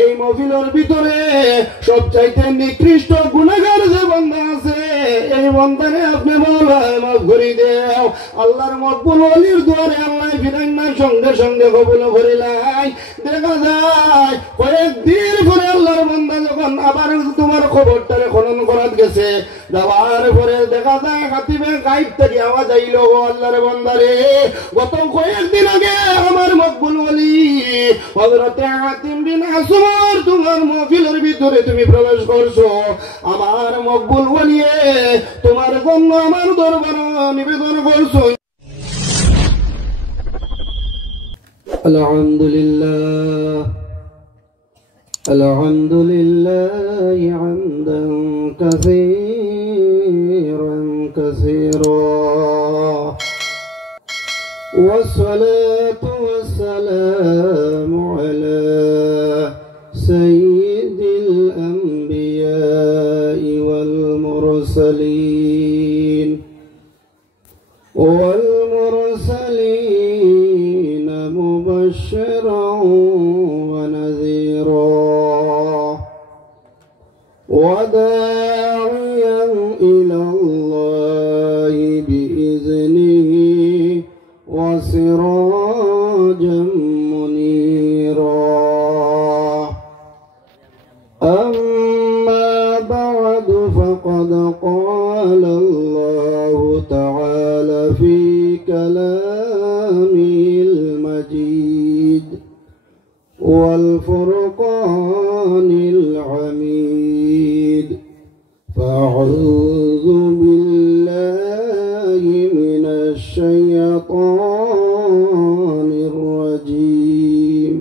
এই মহফিলের ভিতরে সবচাইতে নিকৃষ্ট গুনাহগার যে বান্দা আছে এই বান্দারে আপনি মাওলায় মাফ করে দাও। আল্লাহর মকবুল ওলির দুয়ারে আল্লাহ ফিরাই না সঙ্গে সঙ্গে কবুল করিলাই। দেখা যায় কয়েকদিন পরে আল্লাহর বান্দা যখন আবার তোমার খবরটারে খনন করাত গেছে, যাওয়ার পরে দেখা যায় খাতিবে গায়েব থেকে আওয়াজ আইল, ও আল্লাহর বান্দারে গত কয়েকদিন আগে আমার মকবুল ওলি হযরতে হাতিম বিন আসওয়ার তোমার মাহফিলের ভিতরে তুমি প্রবেশ করছো। আমার মকবুল ওলি তোমার জন্য আমার দরবার নিবেদন করছো। আলহামদুলিল্লাহ আলহামদুলিল্লাহ হামদান কাসীরান কাসীরা والصلاة والسلام على سيد الأنبياء والمرسلين مبشرا ونذيرا وداعيا إلى الله بإذنه وسراجا منيرا. أما بعد فقد قال الله تعالى في كلامه المجيد والفرقان الحميد. فأعوذ بالله من الشيطان الرجيم.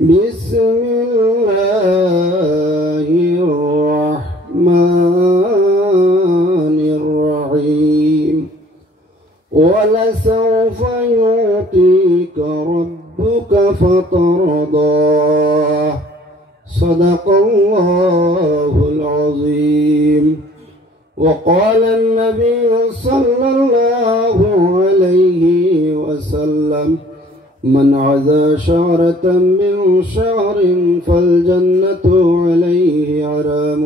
بسم الله الرحمن الرحيم. ولسوف يعطيك ربك فترضى. صدق الله العظيم. وقال النبي صلى الله عليه وسلم: من عزى شعرة من شعر فالجنة عليه حرام،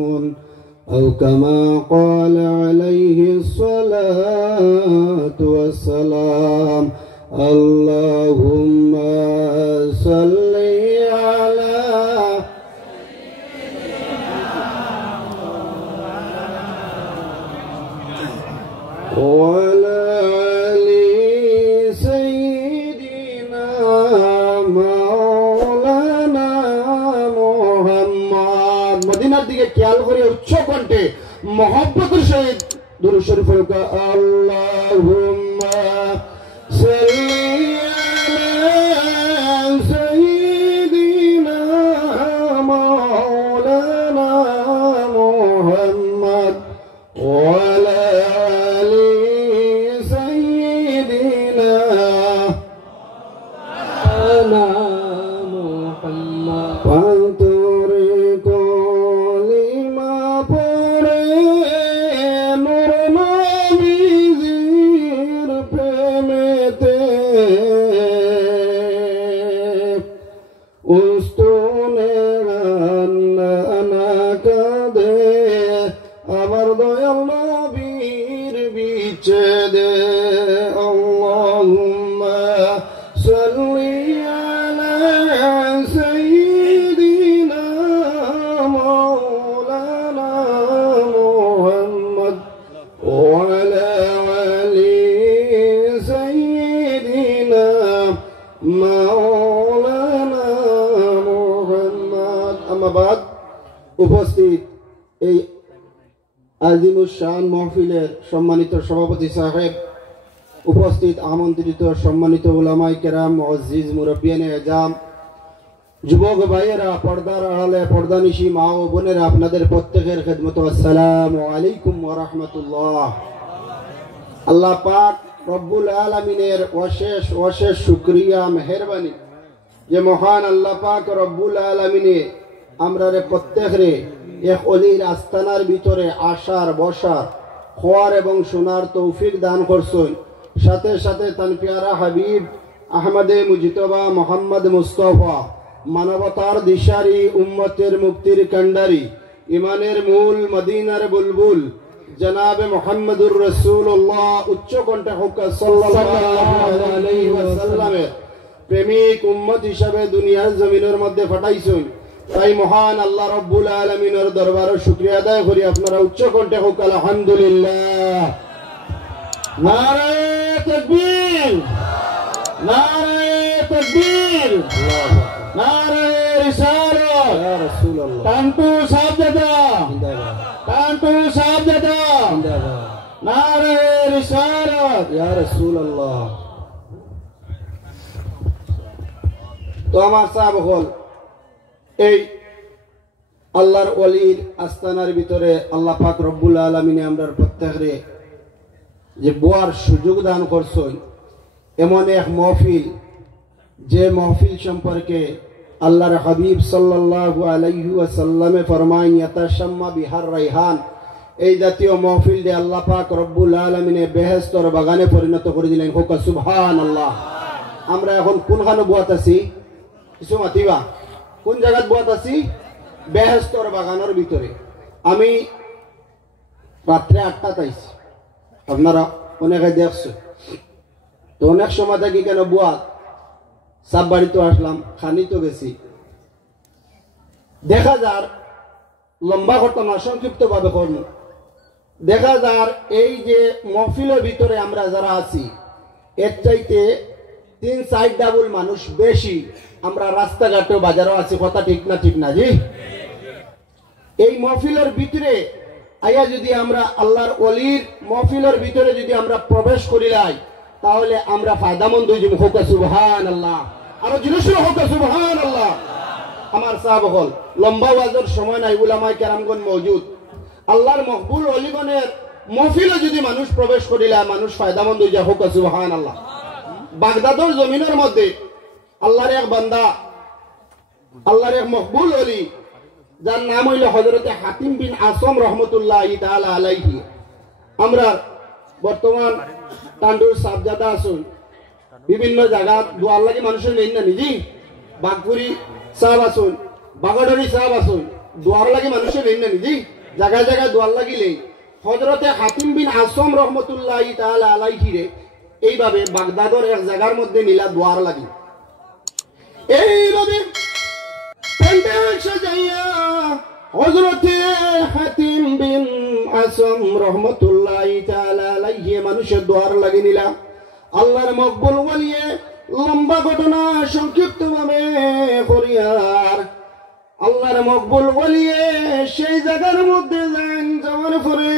أو كما قال عليه الصلاة والسلام. اللهم صل على وعلى آل سيدنا مولانا محمد. মদিনার দিকে খেয়াল করে উচ্চ কণ্ঠে মহব্বতের সহিত দুরূদ শরীফ পড়ো। আল্লাহুম্মা সাল্লি আলা সাইয়্যিদিনা মাওলানা মুহাম্মদ ওয়া আলা আলি সাইয়্যিদিনা মাওলানা মুহাম্মদ। আমার দয়াল নবীর বিচ্ছেদে আল্লাহুম্মা সাল্লি আলা সাইয়্যিদিনা মাওলানা মুহাম্মদ ওয়া আলা আলি সাইয়্যিদিনা মাওলানা মুহাম্মদ। আম্মা বাদ, উপস্থিত এই আজিমুস শান মাহফিলের সম্মানিত সভাপতি সাহেব, উপস্থিত আমন্ত্রিত সম্মানিত উলামায়ে কেরাম, মুআজ্জিজ মুরব্বিয়ানে এজাম, যুবক ভাইয়েরা, পর্দার আড়ালে পর্দানিশী মা ও বোনেরা, আপনাদের প্রত্যেকের খেদমতে আসসালামু আলাইকুম ওয়া রাহমাতুল্লাহ। আল্লাহ পাক রব্বুল আলামিনের অশেষ শুকরিয়া মেহেরবানি যে মহান আল্লাহ পাক রব্বুল আলামিনে আমরারে প্রত্যেকরে এক অলির আস্তানার ভিতরে আসার, বসার, খোয়ার এবং শোনার তৌফিক দান করছেন। সাথে সাথে তান প্যারা হাবিব আহমদে মুজতবা মোহাম্মদ মুস্তফা মানবতার দিশারি, উম্মতের মুক্তির কান্ডারি, ইমানের মূল, মদিনার বুলবুল জনাবে মুহাম্মদুর রাসূলুল্লাহ উচ্চ কণ্ঠে হুক্কা সাল্লাল্লাহু আলাইহি ওয়াসাল্লামের প্রেমিক উম্মত হিসাবে দুনিয়ার জমিনের মধ্যে পাঠাইছেন। তাই মহান আল্লাহ রাব্বুল আলামিনের দরবারে শুকরিয়া আদায় করি। আপনারা উচ্চ কণ্ঠে হুক্কা আলহামদুলিল্লাহ। নারে তাকবীর, নারে তাকবীর, নারে রিসালাত, ইয়া রাসূলুল্লাহ। টান্টু সাহেব দাদা জিন্দাবাদ, টান্টু সাহেব দাদা জিন্দাবাদ। নারে রিসালাত, ইয়া রাসূলুল্লাহ। তো আমার সাহেব হল এই আল্লাহর ওলির আস্তানার ভিতরে আল্লাহ পাক রব্বুল আলামিনে আমরা প্রত্যেকরে যে বোয়ার সুযোগ দান করছেন, এমন এক মহফিল, যে মহফিল সম্পর্কে আল্লাহর হাবিব সাল্লাল্লাহু আলাইহি ওয়াসাল্লামে ফরমায় ইয়াতাশাম্মা বিহার রাইহান, এই জাতীয় মহফিল দিয়ে আল্লাহ পাক রব্বুল আলামিনে বেহেশতের বাগানে পরিণত করে দিলেন। হোক সুবহানাল্লাহ। আমরা এখন কোনখানে বুয়াত আছি? কিছু মাতিবা, কোন জায়গায় বুয়াত আছি? বেহেশতের বাগানের ভিতরে। আমি রাত্রে 8টায় আইছি, আপনারা অনেকে দেখছো। তো অনেক সময় থাকি কেন বুয়াত সাব বাড়িতে আসলাম, খানি তো গেছি। দেখা যার লম্বা ঘটনা সংক্ষিপ্ত ভাবে করব। দেখা যার এই যে মহফিলের ভিতরে আমরা যারা আছি, এর চাইতে 3-4 ডাবল মানুষ বেশি আমরা রাস্তাঘাটে বাজারও আছি। কথা ঠিক না? ঠিক না জি? এই মহফিলের ভিতরে আয়া যদি আমরা আল্লাহর ওলির মহফিলের ভিতরে যদি আমরা প্রবেশ করিলাই, তাহলে আমরা ফায়দামন্দ হয়ে যাব। হোক সুবহানাল্লাহ। আরো জিনিস হোক সুবহানাল্লাহ। আমার সাহাব হল লম্বা ওয়াজের সময় নাই, উলামায়ে কেরামগণ মওজুদ। আল্লাহর মকবুল ওলিগণের মহফিলে যদি মানুষ প্রবেশ করিলা, মানুষ ফায়দামন্দ হয়ে যায়। হোক সুবহানাল্লাহ। বাগদাদের জমিনের মধ্যে আল্লাহর এক বান্দা, আল্লাহর এক মকবুল ওলি, যার নাম হইল হযরতে হাতিম বিন আসম রহমতুল্লাহি তাআলা আলাইহি। আমরা বর্তমান টান্ডুর সাবজাদা আসুন, বিভিন্ন জায়গা দোয়ার লাগে মানুষের নেই না নিজি, বাগপুরি সাহেব আসুন, বাগাডারি সাহেব আসুন, দোয়ার লাগে মানুষের নেই না নিজি, জায়গায় জায়গায় দোয়ার লাগিলে হযরতে হাতিম বিন আসম রহমতুল্লাহি তাআলা আলাইহি রে এইভাবে বাগদাদের এক জায়গার মধ্যে নীলা দোয়ার লাগি। এইভাবে হযরতে হাতিম বিন আসম রহমতুল্লাহি তাআলা আলাইহি মানুষের দোয়ার লাগি নিলা। আল্লাহর মকবুল ওলিয়ে লম্বা ঘটনা সংক্ষিপ্ত ভাবে করিয়ার আল্লাহর মকবুল ওলিয়ে সেই জায়গার মধ্যে যান। যাওয়ার পরে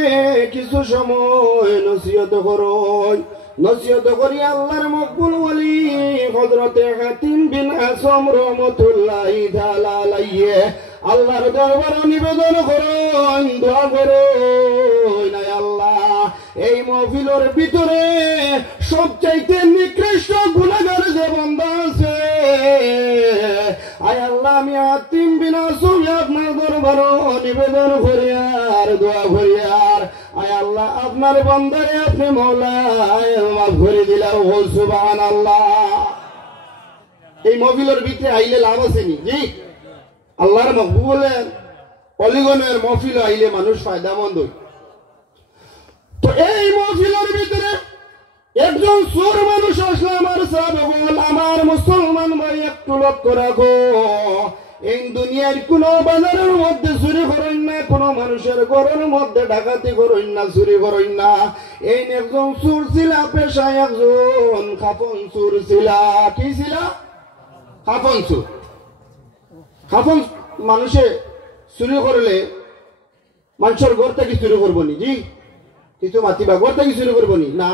কিছু সময় নসিহত করই, নসিহত করি আল্লাহর মকবুল ওলি হযরতে হাতিম বিন আসম রহমতুল্লাহি তাআলা আলাইহি আল্লাহর দরবারে নিবেদন করুন, দোয়া করুন, আয় আল্লাহ এই মাহফিলের ভিতরে সবচাইতে নিকৃষ্ট গুনাহগার যে বান্দা আছে, আয় আল্লাহ আমি হাতিম বিন আসম আপনার দরবারে নিবেদন করি আর দোয়া করি আর আয় আল্লাহ আপনার বান্দারে আপনি মওলা মাফ করে দিলাম। সুবহানাল্লাহ। এই মাহফিলের ভিতরে আইলে লাভ আছে নি জি? আল্লাহর মকবুলের অলিগণের মাহফিল আইলে মানুষ ফায়দামন্দ হয়। তো এই মাহফিলের ভিতরে একজন চোর মানুষ আসলে আমার সাহেব বল, আমার মুসলমান ভাই একটু লক্ষ্য রাখো, এই দুনিয়ার কোন বাজারের মধ্যে চুরি করেন না, কোন মানুষের ঘরের মধ্যে ডাকাতি করেন না, চুরি করেন না। এই একজন চোর ছিল পেশায়, একজন খাপন চোর ছিল। কি ছিল? খাপন চোর। খাপন মানুষে চুরি করলে মানুষের ঘর থেকে চুরি করবো নি জি? কিছু মাতিবা ঘর থেকে চুরি করবো নি না,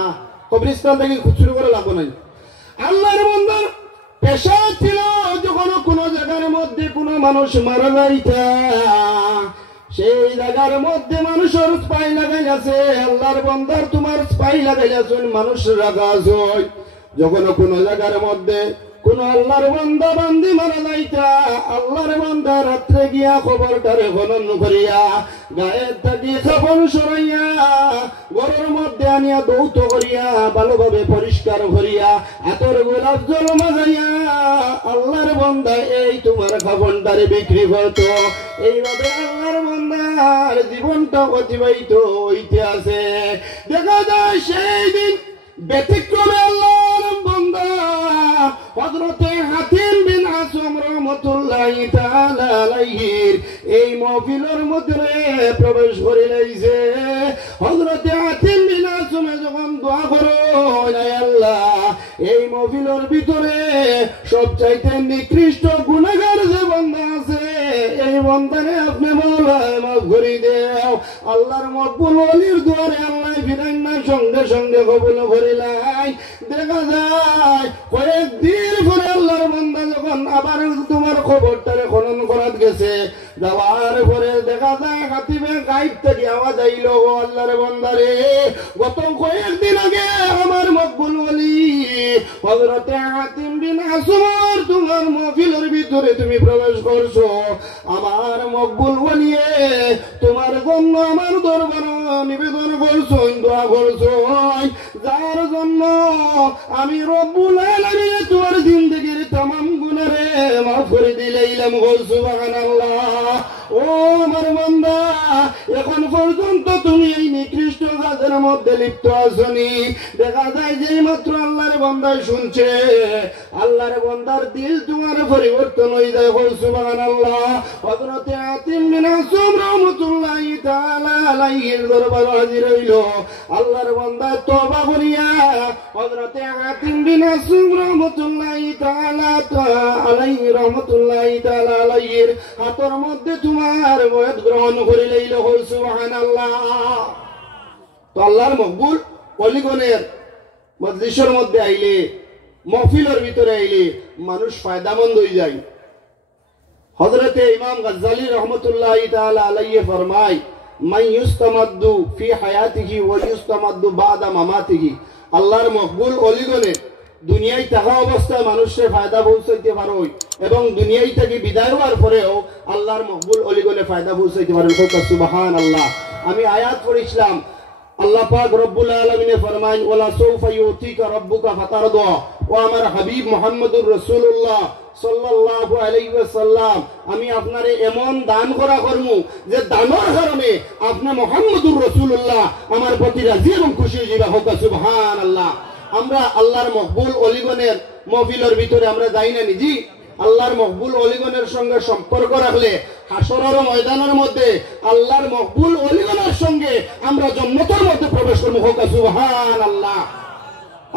কবরিস্তান থেকে চুরি করে লাগবো নাই। আল্লাহর বান্দার পেশা ছিল যখন কোন জায়গার মধ্যে কোন মানুষ মারা যাইতা, সেই জায়গার মধ্যে মানুষের স্পাই লাগাই আছে। আল্লাহর বান্দার তোমার স্পাই লাগাই আছেন, মানুষ রাখা আছে। যখন কোন জায়গার মধ্যে কোন আল্লাহর বান্দা বান্দি মারা যাইতা, আল্লাহর বান্দা রাত্রে গিয়া খবরটারে খনন করিয়া গায়ের থাকি খবর সরাইয়া ঘরের মধ্যে আনিয়া দৌত করিয়া ভালোভাবে পরিষ্কার করিয়া আতর গোলাপ জল মাগাইয়া আল্লাহর বান্দা এই তোমার খবরটারে বিক্রি করত। এইভাবে আল্লাহর বান্দার জীবনটা অতিবাহিত হইতে আছে। দেখা যায় সেই দিন ব্যতিক্রমে আল্লাহর বান্দা হযরতে হাতিম বিন আসম রাহমাতুল্লাহি তাআলা আলাইহির এই মাহফিলের মধ্যে প্রবেশ করে লাইছে। হযরতে হাতিম বিন আসম যখন দোয়া করে, হে আল্লাহ, এই মাহফিলের ভিতরে সবচাইতে নিকৃষ্ট গুনাহগার যে বান্দা আছে এই বান্দারে আপনি মাওলানা মাফ করে দাও। আল্লাহর মকবুল ওলির দুয়ারে আল্লাহ ফিরাইন না, সঙ্গে সঙ্গে কবুল করিলাই। দেখা যায় কয়েকদিন পরে আল্লাহর বান্দা যখন আবার তোমার খবরটারে খনন করাত গেছে, যাওয়ার পরে দেখা যায় হাতিমে গায়েব থেকে আওয়াজ আইলো, ও আল্লাহর বান্দারে, গত কয়েকদিন আগে আমার মকবুল ওলি হযরতে হাতিম বিন আসম তোমার মাহফিলের ভিতরে তুমি প্রবেশ করছো। আমার মকবুল ওলি তোমার জন্য আমার দরবার নিবেদন করছো, দোয়া করছো, যার জন্য আমি রব্বুল আলামিন তোমার জিন্দেগির तमाम গুনাহরে মাফ করে দিলাম। সুবহানাল্লাহ। ও আমার বান্দা, এখন পর্যন্ত তুমি এই নিকৃষ্ট কাজের মধ্যে লিপ্ত আছনি। দেখা যায় যে মাত্র আল্লাহর বান্দা শুনছে, আল্লাহর বান্দার দিল তোমার পরিবর্তন হয়ে যায়। সুবহানাল্লাহ। হযরতে হাতিম বিন আসম রাহমাতুল্লাহি তাআলা আলাইহির দরবারে হাজির হইল। আল্লাহর বান্দা তওবা করিয়া হযরতে হাতিম বিন আসম রাহমাতুল্লাহি তাআলা আলাইহির হাতের মধ্যে তোমার বয়াত গ্রহণ করে লইল। সুবহানাল্লাহ। তো আল্লাহর মকবুল ওলিগণের মজলিসের মধ্যে আইলে, মাহফিলের ভিতরে আইলে মানুষ ফায়দামন্দ হয়ে যায়। হযরতে ইমাম গাজ্জালী রাহমাতুল্লাহি তাআলা আলাইহি ফরমায়, মান ইউস্তামাদ্দু ফি হায়াতিহি ওয়া ইউস্তামাদ্দু বাদা মামাতিহি। আল্লাহর মকবুল ওলিগণের দুনিয়ায় থাকা অবস্থায় মানুষের ফায়দা পৌঁছাইতে পারো এবং দুনিয়ায় থেকে বিদায় হওয়ার পরেও আল্লাহর মকবুল ওলিগণে ফায়দা পৌঁছাইতে পারেন। সুবহানাল্লাহ। আমি আয়াত পড়িছিলাম, আল্লাহ পাক রব্বুল আলামিন ফরমান, ওয়ালা সাউফা ইউতিকা রাব্বুকা ফাতারদা। ও আমার হাবিব মুহাম্মদুর রাসূলুল্লাহ সাল্লাল্লাহু আলাইহি ওয়াসাল্লাম, আমি আপনারে এমন দান করা করমু যে দানের কারণে আপনি মুহাম্মদুর রাসূলুল্লাহ আমার প্রতি রাজি এবং খুশি হয়ে যাবেন। সুবহানাল্লাহ। আমরা আল্লাহর মকবুল ওলিগণের মাহফিলের ভিতরে আমরা যাই না নিজি। আল্লাহর মকবুল ওলিগণের সঙ্গে সম্পর্ক রাখলে হাসরের ময়দানের মধ্যে আল্লাহর মকবুল ওলিগণের সঙ্গে আমরা জান্নাতের মধ্যে প্রবেশ করব। সুবহানাল্লাহ।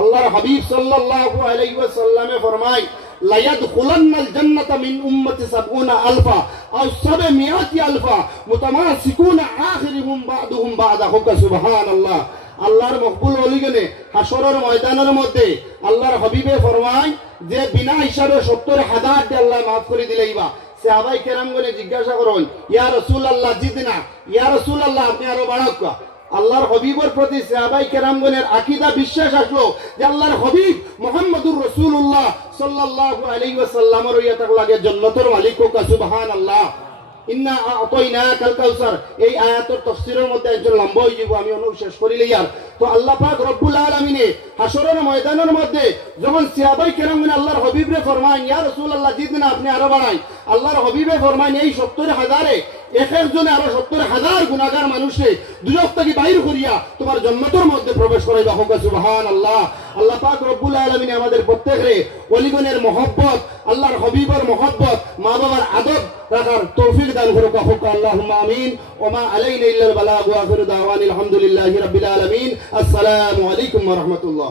আল্লাহর হাবিব সাল্লাল্লাহু আলাইহি ওয়াসাল্লামে ফরমায়, লা ইয়াদখুলান্নাল জান্নাতা মিন উম্মতি ৭০,০০০ আও ৭০০,০০০ মুতামাসিকুনা আখিরুহুম বা'দুহুম বা'দা। সুবহানাল্লাহ। আল্লাহর মকবুল ওলিগণে হাসরের ময়দানের মধ্যে আল্লাহর হাবিবে ফরমায় যে বিনা হিসাবে ৭০,০০০ আল্লাহ মাফ করে দিলেইবা। সাহাবাই কেরামগণে জিজ্ঞাসা করেন, ইয়া রাসূলুল্লাহ জিদনা, ইয়া রাসূলুল্লাহ আপনি আরো বাড়াক। আল্লাহর হাবিবের প্রতি সাহাবাই কেরামগণের আকীদা বিশ্বাস আসলো যে আল্লাহর হাবিব মুহাম্মদুর রাসূলুল্লাহ সাল্লাল্লাহু আলাইহি ওয়াসাল্লামের ইয়াতাক লাগে জান্নাতের মালিক। সুবহানাল্লাহ। ইন্না আ'তাইনাকাল কাউসার, এই আয়াতের তাফসীরের মধ্যে একজন লম্বা হয়ে যাব, আমি অনু শেষ করি লইয়ার। তো আল্লাহ পাক রব্বুল আলামিনে হাসরের ময়দানের মধ্যে যখন সাহাবায়ে কেরামগণ আল্লাহর হাবিবরে ফরমান, ইয়া রাসূলুল্লাহ জিদনা আপনি আরো বাড়াই, আল্লাহর হাবিবে ফরমান এই ৭০,০০০ এক একজনে আরো ৭০,০০০ গুনাহগার মানুষে দুজক থেকে বাইর করিয়া তোমার জান্নাতের মধ্যে প্রবেশ করাইবা। সুবহানাল্লাহ। আল্লাহ পাক রব্বুল আলামিন আমাদের প্রত্যেকরে ওলিগণের মহব্বত, আল্লাহর হাবিবের মহব্বত, মা বাবার আদব রাখার তৌফিক দান করুক। আল্লাহুম্মা আমিন। ওয়া মা আলাইনা ইল্লাল বালাগ ওয়া আখিরু দাওয়ানা আলহামদুলিল্লাহি রাব্বিল আলামিন। আসসালামু আলাইকুম ওয়া রাহমাতুল্লাহ।